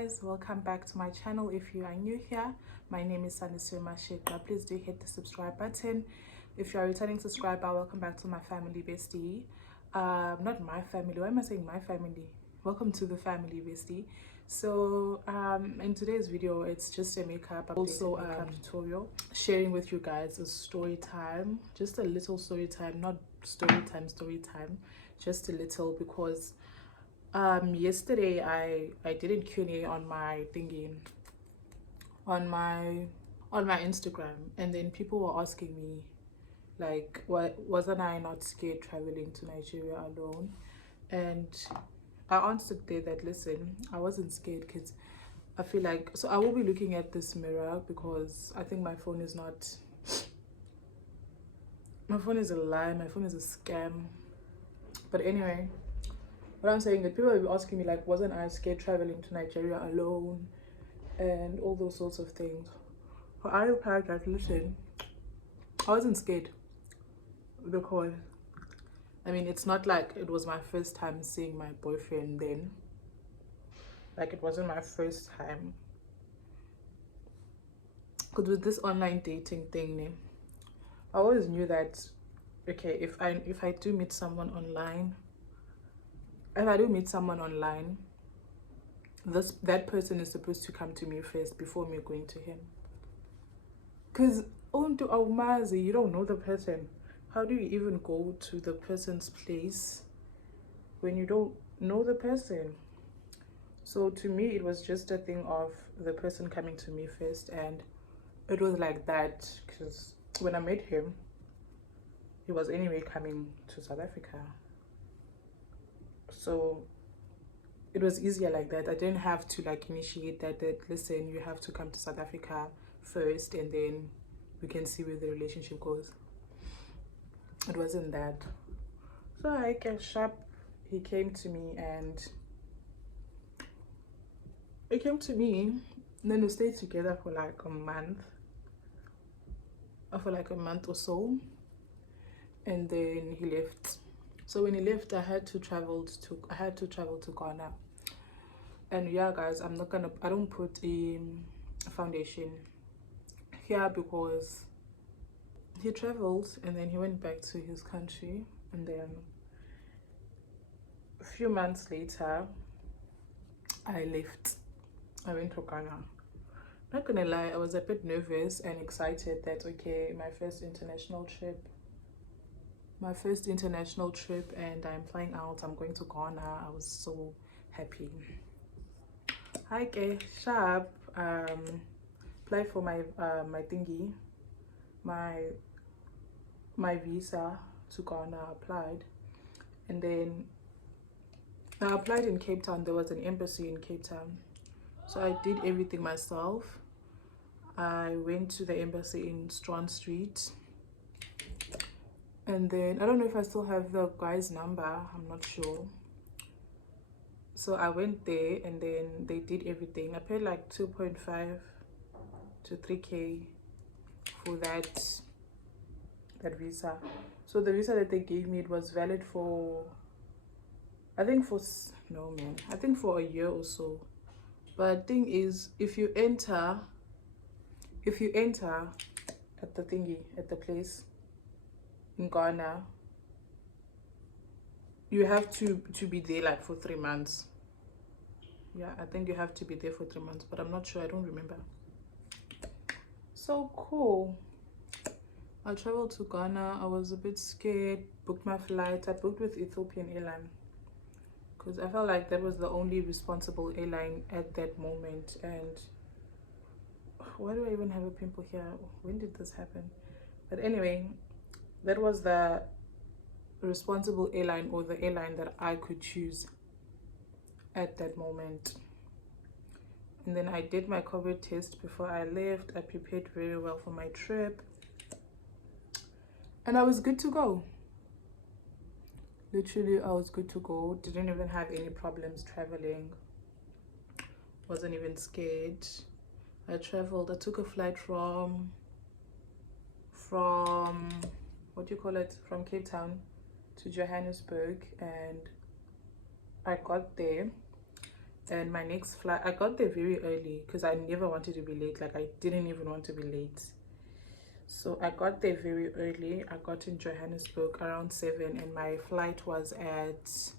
guys, welcome back to my channel. If you are new here, my name is Sanisio Mashika. Please do hit the subscribe button. If you are a returning subscriber, welcome back to my family bestie. Not my family, why am I saying my family? Welcome to the family bestie. So in today's video, it's just a makeup also makeup tutorial, sharing with you guys a story time, just a little story time, not story time, just a little, because yesterday I did a Q&A on my thingy, on my Instagram, and then people were asking me like, what wasn't I not scared traveling to Nigeria alone? And I answered there that listen, I wasn't scared because I feel like, so I will be looking at this mirror because I think my phone is not, my phone is a lie, my phone is a scam. But anyway, what I'm saying, that people will be asking me like, wasn't I scared traveling to Nigeria alone and all those sorts of things. But I replied that listen, I wasn't scared because I mean, it's not like it was my first time seeing my boyfriend then. Like, it wasn't my first time. Because with this online dating thing, I always knew that, okay, if I do meet someone online, that person is supposed to come to me first before me going to him. Because you don't know the person. How do you even go to the person's place when you don't know the person? So to me, it was just a thing of the person coming to me first, and it was like that because when I met him, he was anyway coming to South Africa. So it was easier like that. I didn't have to like initiate that listen, you have to come to South Africa first and then we can see where the relationship goes. It wasn't that. So I guess sharp, he came to me and then we stayed together for like a month or so, and then he left. So when he left, I had to travel to Ghana. And yeah guys, I don't put a foundation here because he traveled and then he went back to his country, and then a few months later I left. I went to Ghana. Not gonna lie, I was a bit nervous and excited that okay, my first international trip, and I'm flying out, I'm going to Ghana. I was so happy. Hi K sharp, applied for my my thingy, my visa to Ghana. Applied, and then I applied in Cape Town. There was an embassy in Cape Town, so I did everything myself. I went to the embassy in Strand Street, and then I don't know if I still have the guy's number, I'm not sure. So I went there and then they did everything. I paid like 2.5 to 3K for that visa. So the visa that they gave me, it was valid for I think for a year or so. But the thing is, if you enter at the thingy, at the place in Ghana, you have to be there like for 3 months. Yeah, I think you have to be there for 3 months, but I'm not sure, I don't remember. So cool. I traveled to Ghana. I was a bit scared, booked my flight. I booked with Ethiopian Airline because I felt like that was the only responsible airline at that moment. And why do I even have a pimple here? When did this happen? But anyway, that was the responsible airline, or the airline that I could choose at that moment. And then I did my COVID test before I left. I prepared very well for my trip, and I was good to go. Literally, I was good to go. Didn't even have any problems traveling. Wasn't even scared. I traveled. I took a flight from what do you call it? From Cape Town to Johannesburg, and I got there And my next flight, I got there very early because I never wanted to be late. Like I didn't even want to be late. So I got there very early. I got in Johannesburg around 7 and my flight was at,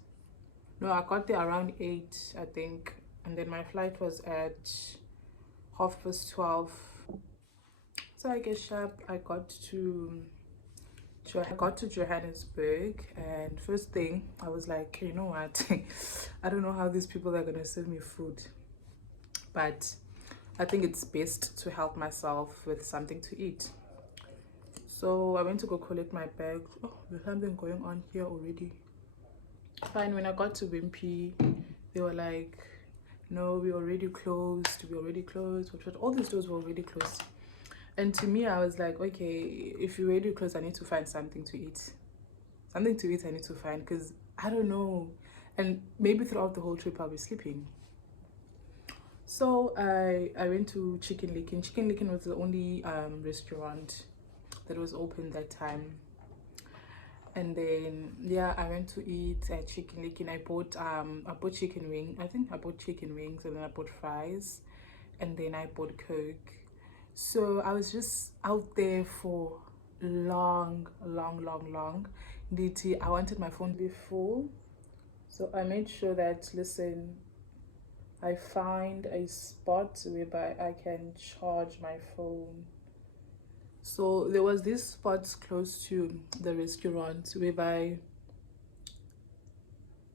no, I got there around 8, I think. And then my flight was at 12:30. So I get sharp. I got to Johannesburg, and first thing I was like, you know what, I don't know how these people are gonna serve me food, but I think it's best to help myself with something to eat. So I went to go collect my bag. Oh, there's something going on here already. Fine. When I got to Wimpy, they were like, no, we already closed, but all these stores were already closed. And to me, I was like, okay, if you're already closed, I need to find something to eat. I need to find, because I don't know. And maybe throughout the whole trip, I'll be sleeping. So I went to Chicken Licken. Chicken Licken was the only restaurant that was open that time. And then yeah, I went to eat at Chicken Licken. I bought chicken wing. I think I bought chicken wings, and then I bought fries, and then I bought Coke. So I was just out there for long. DT, I wanted my phone to be full, so I made sure that, listen, I find a spot whereby I can charge my phone. So there was this spots close to the restaurant whereby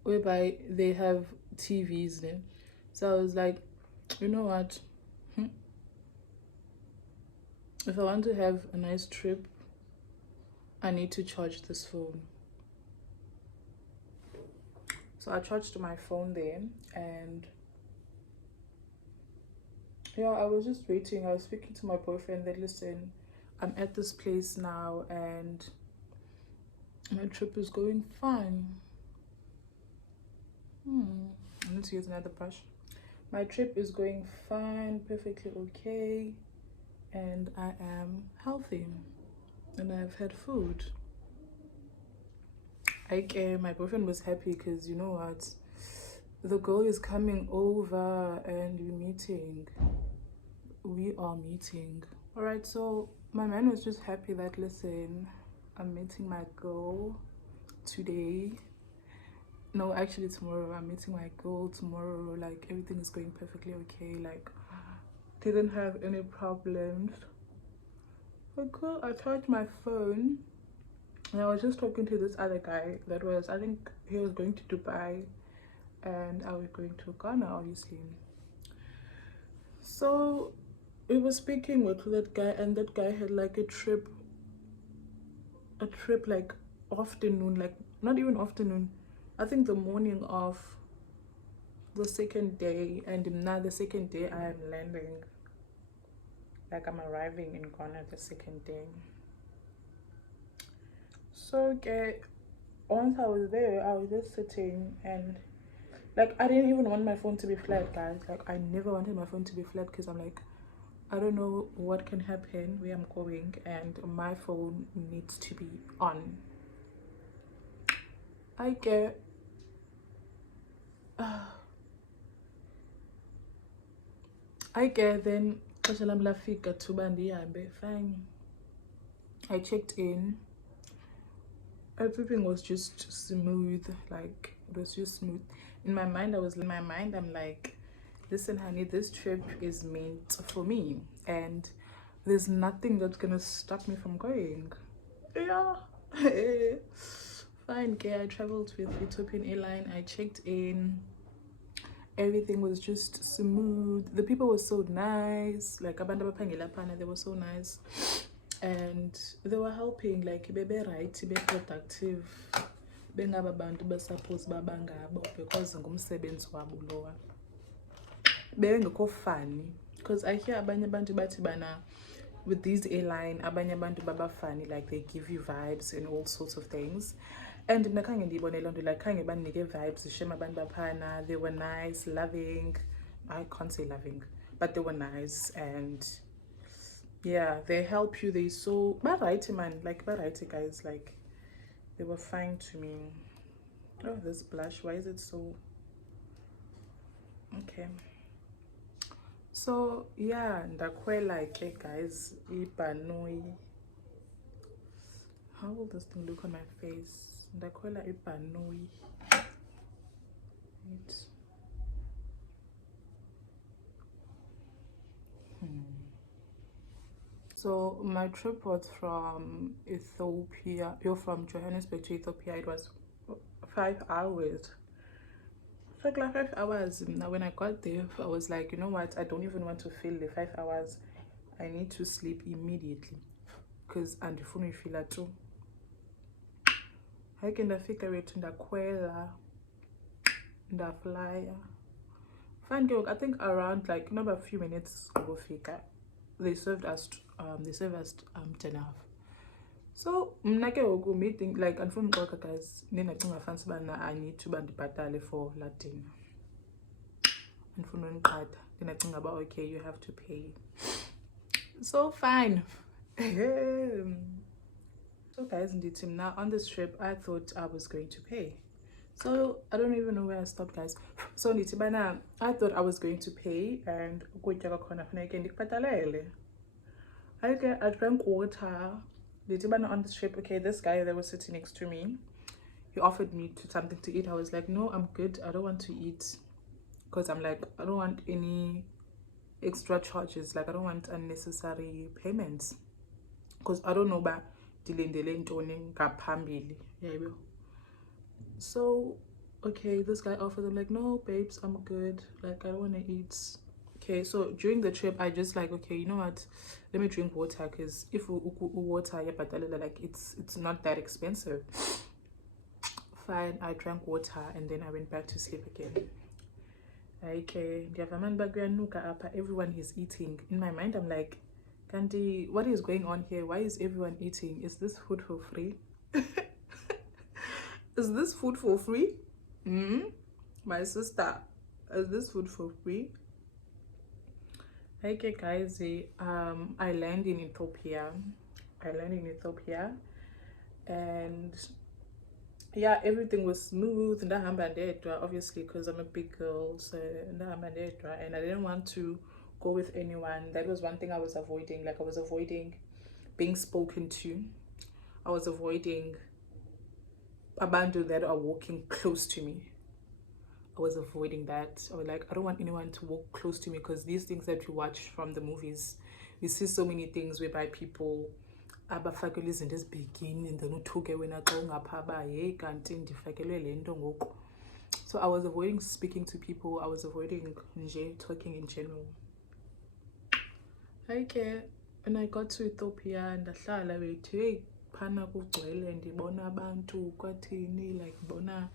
they have TVs there. So I was like, you know what? If I want to have a nice trip, I need to charge this phone. So I charged my phone there, and yeah, I was just waiting. I was speaking to my boyfriend that, listen, I'm at this place now and my trip is going fine. I need to use another brush. My trip is going fine, perfectly okay, and I am healthy, and I've had food. My boyfriend was happy because, you know what, the girl is coming over and we are meeting. All right, so my man was just happy that, listen, I'm meeting my girl today. No, actually tomorrow. I'm meeting my girl tomorrow. Like, everything is going perfectly okay. Like, didn't have any problems. But cool, I charged my phone, and I was just talking to this other guy that was, I think he was going to Dubai, and I was going to Ghana, obviously. So we were speaking with that guy, and that guy had like a trip like afternoon, like not even afternoon, I think the morning of the second day, and now the second day I am landing, like I'm arriving in Ghana the second day. So okay, once I was there, I was just sitting, and like I didn't even want my phone to be flat, guys. Like I never wanted my phone to be flat because I'm like, I don't know what can happen where I'm going, and my phone needs to be on. I get then fine. I checked in. Everything was just smooth. Like, it was just smooth. In my mind, I'm like, listen, honey, this trip is meant for me, and there's nothing that's gonna stop me from going. Yeah. Fine, okay. I traveled with Ethiopian Airline. I checked in. Everything was just smooth. The people were so nice. Like, abantu abaphangela phana, they were so nice, and they were helping. Like, bebe right, be productive, bengaba bantu besuppose babangabo, because ngumsebenzi wabo lowa. Bengekho funny, because I hear abanye abantu bathi bana with these airline, abanye abantu baba funny, like they give you vibes and all sorts of things. And nakhange ndiyibone loo nto, like khange banike vibes shem abantu baphana. They were nice, loving. I can't say loving, but they were nice, and yeah, they help you. They so baright, man, like baright guys, like they were fine to me. Oh, this blush, why is it so Okay, so yeah, ndakhwela ke guys ibhanoyi. How will this thing look on my face? Ndakhwela ibhanoyi. Right. So my trip was from Ethiopia. You're from Johannesburg to Ethiopia. It was 5 hours. So like 5 hours. Now when I got there, I was like, you know what? I don't even want to fill the 5 hours. I need to sleep immediately because andifuna uyifila too. Hayi ndafika wethu ndakhwela ndaflya. Fine girl, I think around like a few minutes ngofika. They served us dinner. So mna ke ngoku meeting like andifuna uxoka guys, ningacinga fancy ubana I need to bandibhatale for la dinner. Andifuna uniqhatha, ndinacinga uba okay, you have to pay. So fine. So guys, ndithi mna on this trip I thought I was going to pay. So I don't even know where I stopped, guys. So ndithi bana I thought I was going to pay and ukutya kwakhona funeke ndikubhatalele. Okay, I drank water. On this trip, okay, this guy that was sitting next to me, he offered me something to eat. I was like, no, I'm good. I don't want to eat because I'm like, I don't want any extra charges. Like, I don't want unnecessary payments because I don't know about dilendele ntoni ngaphambili. So, okay, this guy offered. I'm like, no, babes, I'm good. Like, I don't want to eat. Okay, so during the trip I just like, okay, you know what, let me drink water because if water like it's not that expensive. Fine, I drank water and then I went back to sleep again. Okay, everyone is eating. In my mind I'm like, Kanti, what is going on here? Why is everyone eating? Is this food for free? Is this food for free? My sister, is this food for free? Okay guys, I landed in Ethiopia. And yeah, everything was smooth and obviously because I'm a big girl, so and I didn't want to go with anyone. That was one thing I was avoiding. Like I was avoiding being spoken to. I was avoiding abantu that are walking close to me. I was avoiding that. I was like, I don't want anyone to walk close to me because these things that we watch from the movies, we see so many things whereby people abafakela izinto ezibhekini and then uthuke wena xa ungaphaba hey kanti ndifakelwe le nto ngoku. So I was avoiding speaking to people. I was avoiding nje talking in general. Okay, when I got to Ethiopia ndahlala wethu hey phana kugcwele ndibona abantu kwathini like bona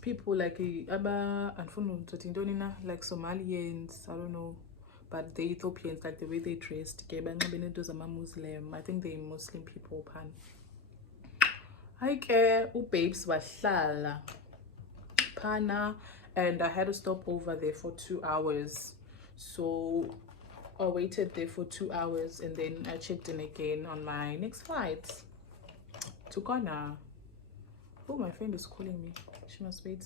people like like Somalians, I don't know, but the Ethiopians, like the way they dressed, Muslim. I think they're Muslim people. Babes wahlala pana, and I had to stop over there for 2 hours. So I waited there for 2 hours and then I checked in again on my next flight to Ghana. Oh, my friend is calling me. She must wait.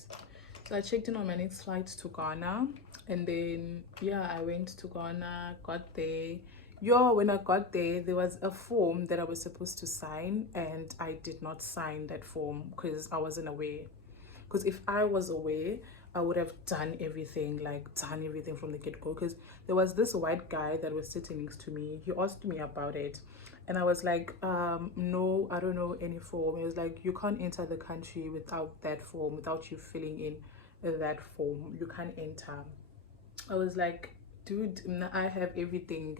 So I checked in on my next flight to Ghana, and then yeah, I went to Ghana, got there. When I got there, there was a form that I was supposed to sign, and I did not sign that form because I wasn't aware. Because if I was aware, I would have done everything from the get-go. Because there was this white guy that was sitting next to me. He asked me about it. And I was like, no, I don't know any form. He was like, you can't enter the country without that form, without you filling in that form. You can't enter. I was like, dude, I have everything.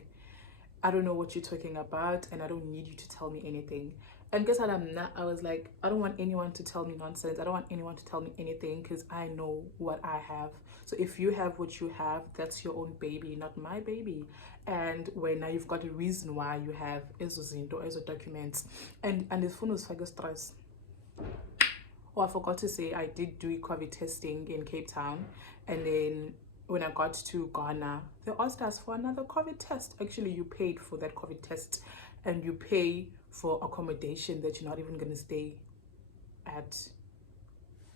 I don't know what you're talking about and I don't need you to tell me anything. And guess what, I was like, I don't want anyone to tell me nonsense. I don't want anyone to tell me anything because I know what I have. So if you have what you have, that's your own baby, not my baby. And when now you've got a reason why you have ezo documents. And the phone was figure stress. Oh, I forgot to say I did do COVID testing in Cape Town, and then when I got to Ghana, they asked us for another COVID test. Actually, you paid for that COVID test and you pay for accommodation that you're not even going to stay at.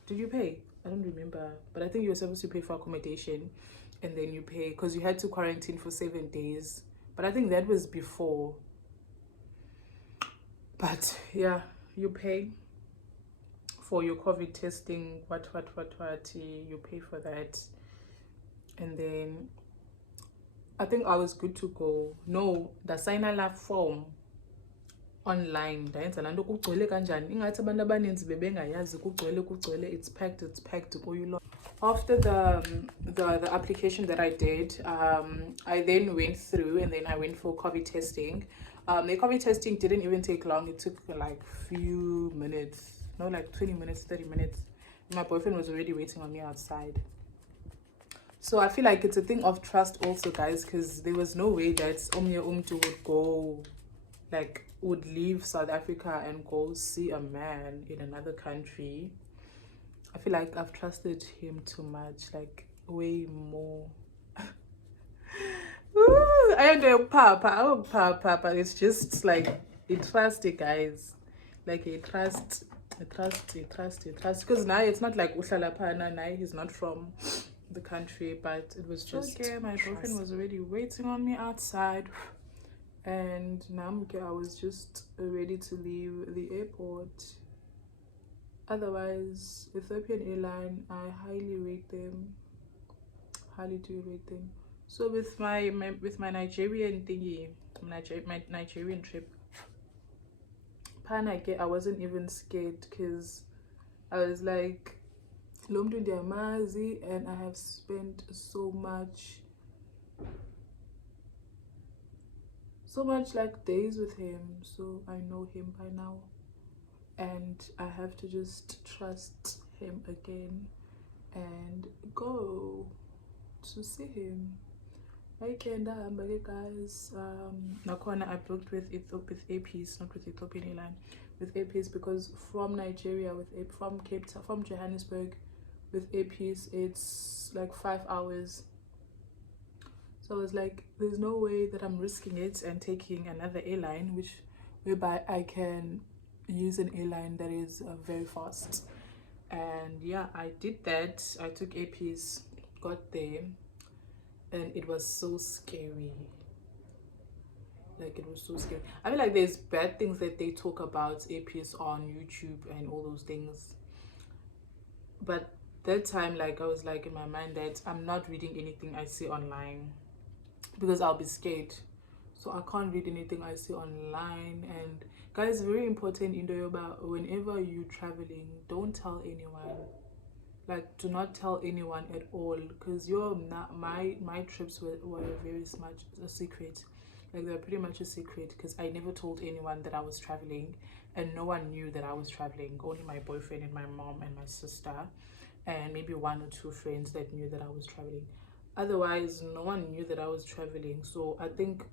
Did you pay? I don't remember, but I think you were supposed to pay for accommodation, and then you pay because you had to quarantine for 7 days. But I think that was before. But yeah, you pay for your COVID testing, what, you pay for that. And then I think I was good to go. No, the sign la form online. Ndayenza laa nto kugcwele kanjani. Ingathi abantu abaninzi bebengayazi kugcwele, it's packed. After the application that I did, I then went through and then I went for COVID testing. The COVID testing didn't even take long. It took like few minutes, no, like 20 minutes, 30 minutes. My boyfriend was already waiting on me outside. So I feel like it's a thing of trust also, guys, because there was no way that Omnia Umtu would go, like, would leave South Africa and go see a man in another country. I feel like I've trusted him too much, like way more. I don't papa, but it's just like a trust, guys. Like a trust. Because now it's not like Ushalapana, now he's not from the country, but it was just okay. My boyfriend was already waiting on me outside, and now I was just ready to leave the airport. Otherwise, Ethiopian Airline, I highly rate them. Highly do rate them. So with my Nigerian thingy, my Nigerian trip, I wasn't even scared because I was like, Lomdu Diamazi, and I have spent so much like days with him, so I know him by now. And I have to just trust him again and go to see him. Okay, guys. Nakona I booked with APs, not with Ethiopian Airline, with APs, because from Nigeria from Cape Town, from Johannesburg, with APs it's like 5 hours. So I was like, there's no way that I'm risking it and taking another airline, whereby I can use an airline that is very fast. And yeah, I did that. I took APs, got there, and it was so scary. Like, it was so scary. I feel like there's bad things that they talk about APs on YouTube and all those things, but that time, like, I was like in my mind that I'm not reading anything I see online because I'll be scared. So I can't read anything I see online. And guys, very important in Yoruba, whenever you're traveling, don't tell anyone. Like, do not tell anyone at all, because my trips were very much a secret. Like, they were pretty much a secret because I never told anyone that I was traveling, and no one knew that I was traveling. Only my boyfriend and my mom and my sister, and maybe 1 or 2 friends that knew that I was traveling. Otherwise, no one knew that I was traveling. So I think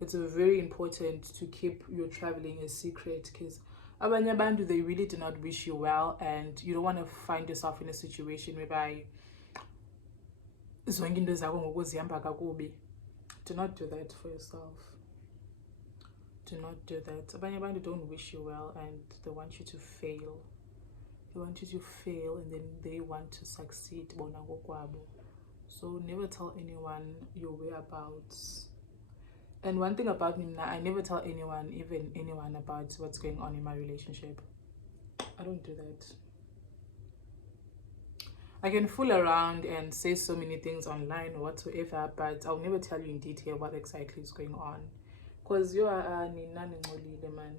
it's very important to keep your traveling a secret, because abanye abantu, they really do not wish you well, and you don't want to find yourself in a situation whereby zonke into zakho ngoku zihamba kakubi. Do not do that for yourself. Do not do that. Abanye abantu don't wish you well, and they want you to fail. They want you to fail, and then they want to succeed. So never tell anyone your whereabouts. And one thing about me, I never tell anyone, even anyone, about what's going on in my relationship. I don't do that. I can fool around and say so many things online or whatsoever, but I'll never tell you in detail what exactly is going on. Because you are man.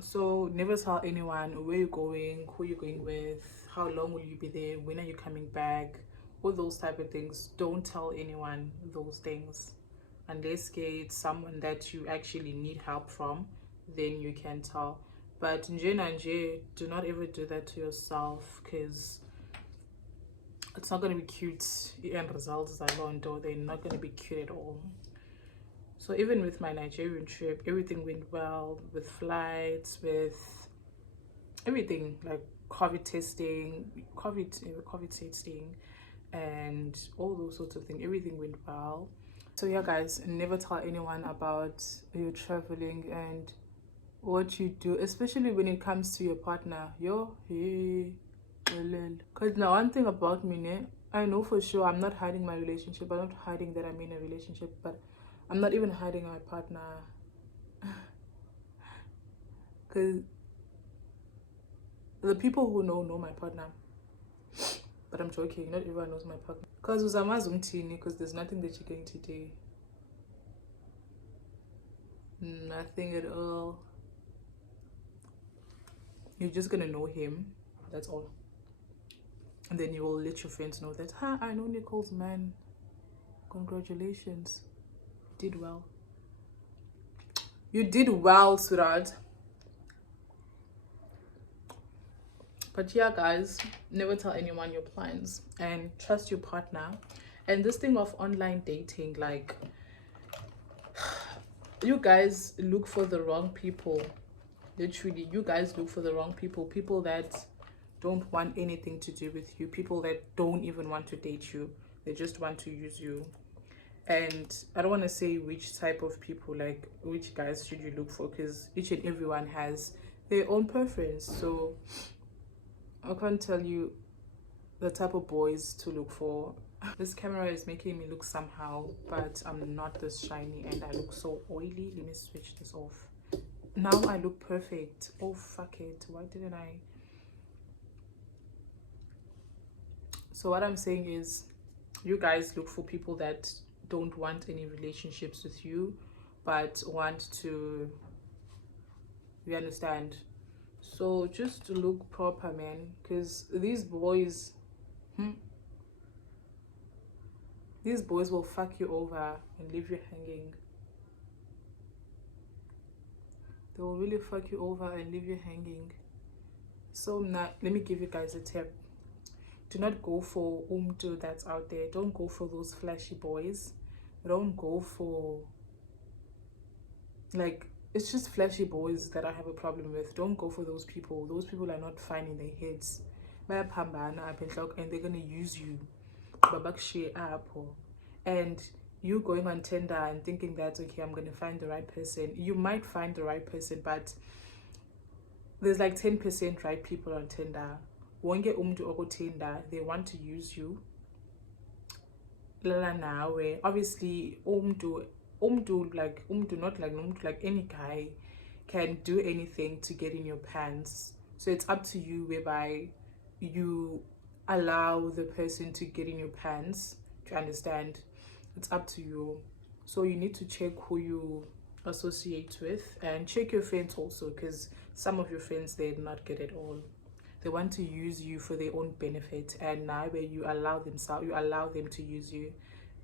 So never tell anyone where you're going, who you're going with, how long will you be there, when are you coming back, all those type of things. Don't tell anyone those things unless it's someone that you actually need help from, then you can tell. But nje, do not ever do that to yourself, because it's not going to be cute. The end results are long, though they're not going to be cute at all. So even with my Nigerian trip, everything went well, with flights, with everything, like COVID testing, and all those sorts of things. Everything went well. So yeah guys, never tell anyone about your traveling and what you do, especially when it comes to your partner. Yo, hey, because now one thing about me, I know for sure I'm not hiding my relationship. I'm not hiding that I'm in a relationship, but I'm not even hiding my partner. Because the people who know my partner. But I'm joking, not everyone knows my partner. Because because there's nothing that you're going to do. Nothing at all. You're just gonna know him. That's all. And then you will let your friends know that, I know Nicole's man. Congratulations. You did well. You did well, sweetheart. But yeah, guys, never tell anyone your plans and trust your partner. And this thing of online dating, like, you guys look for the wrong people. Literally, you guys look for the wrong people. People that don't want anything to do with you. People that don't even want to date you. They just want to use you. And I don't want to say which type of people, like which guys should you look for, because each and everyone has their own preference. So I can't tell you the type of boys to look for. This camera is making me look somehow, but I'm not this shiny and I look so oily. Let me switch this off. Now I look perfect. Oh fuck it, why didn't I? So what I'm saying is, you guys look for people that don't want any relationships with you, but want to, you understand? So just look proper, man, because these boys will fuck you over and leave you hanging. They will really fuck you over and leave you hanging. So now let me give you guys a tip. Do not go for umtu that's out there. Don't go for those flashy boys. Don't go for, like, it's just flashy boys that I have a problem with. Don't go for those people. Those people are not fine in their heads. And they're gonna use you. And you going on Tinder and thinking that, okay, I'm gonna find the right person. You might find the right person, but there's like 10% right people on Tinder. Wonge umdu oko Tinder, they want to use you. Lala nawe. Obviously, umdu not like any guy can do anything to get in your pants. So it's up to you whereby you allow the person to get in your pants. To understand, it's up to you. So you need to check who you associate with and check your friends also, because some of your friends, they're not good at all. They want to use you for their own benefit, and now where you allow them to use you.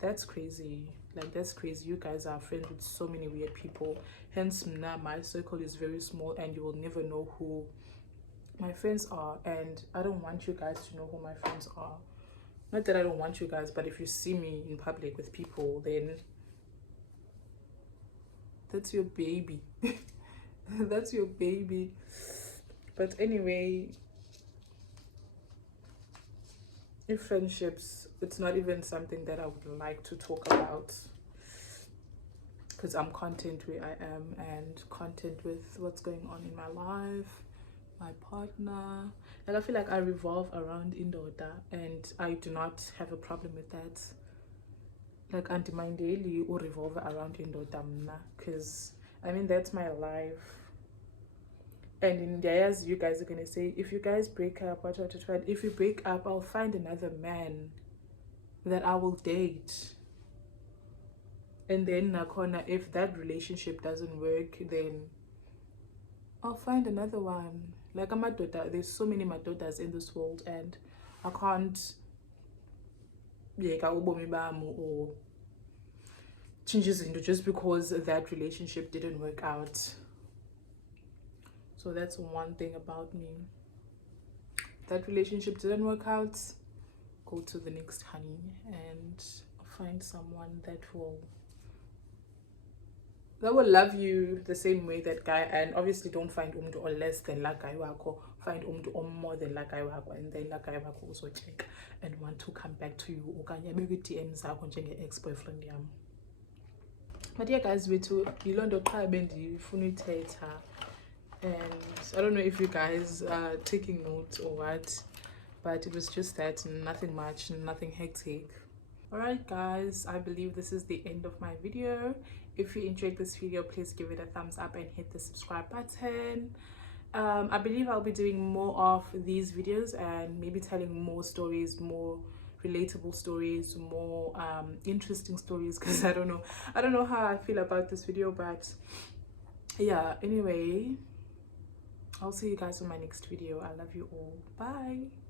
That's crazy. Like, that's crazy. You guys are friends with so many weird people. Hence now my circle is very small and you will never know who my friends are, and I don't want you guys to know who my friends are. Not that I don't want you guys, but if you see me in public with people, then that's your baby. That's your baby. But anyway, in friendships, it's not even something that I would like to talk about, because I'm content where I am and content with what's going on in my life, my partner. Like, I feel like I revolve around Indoda, and I do not have a problem with that. Like, anti-mindeli or revolve around Indoda mna, because I mean, that's my life. And in the years, you guys are gonna say, if you guys break up, if you break up, I'll find another man that I will date. And then nakona, if that relationship doesn't work, then I'll find another one. Like, I'm a daughter. There's so many daughters in this world, and I can't or changes into just because that relationship didn't work out. So that's one thing about me. That relationship didn't work out, go to the next honey and find someone that will love you the same way that guy. And obviously don't find umdu or less than like guy wako, find umdu or more than like guy wako, and then like guy wako also check and want to come back to you okanye beke DMs zakho njenge ex-boyfriend yam. But yeah guys, we to Ilondo Bendi Funiteta, and I don't know if you guys are taking notes or what, but it was just that, nothing much, nothing hectic. Alright guys, I believe this is the end of my video. If you enjoyed this video, please give it a thumbs up and hit the subscribe button. I believe I'll be doing more of these videos and maybe telling more stories, more relatable stories, more interesting stories, because I don't know how I feel about this video. But yeah, anyway, I'll see you guys in my next video. I love you all. Bye.